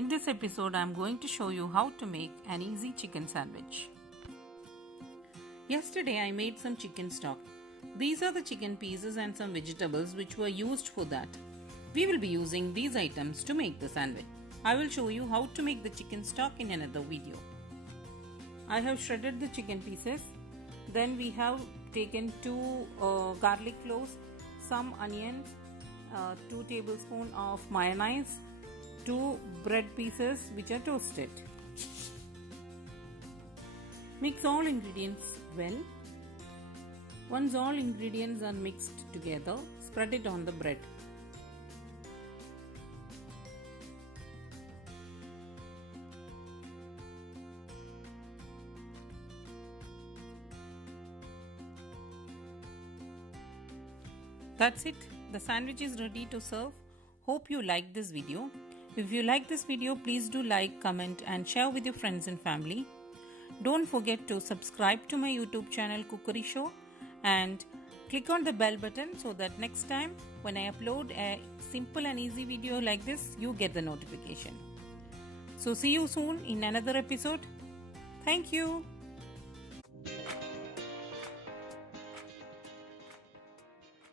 In this episode, I am going to show you how to make an easy chicken sandwich. Yesterday, I made some chicken stock. These are the chicken pieces and some vegetables which were used for that. We will be using these items to make the sandwich. I will show you how to make the chicken stock in another video. I have shredded the chicken pieces. Then we have taken 2 garlic cloves, some onions, 2 tablespoons of mayonnaise, 2 bread pieces which are toasted. Mix all ingredients well. Once all ingredients are mixed together, spread it on the bread. That's it. The sandwich is ready to serve. Hope you liked this video. If you like this video, please do like, comment and share with your friends and family. Don't forget to subscribe to my YouTube channel Cookery Show and click on the bell button so that next time when I upload a simple and easy video like this, you get the notification. So see you soon in another episode. Thank you.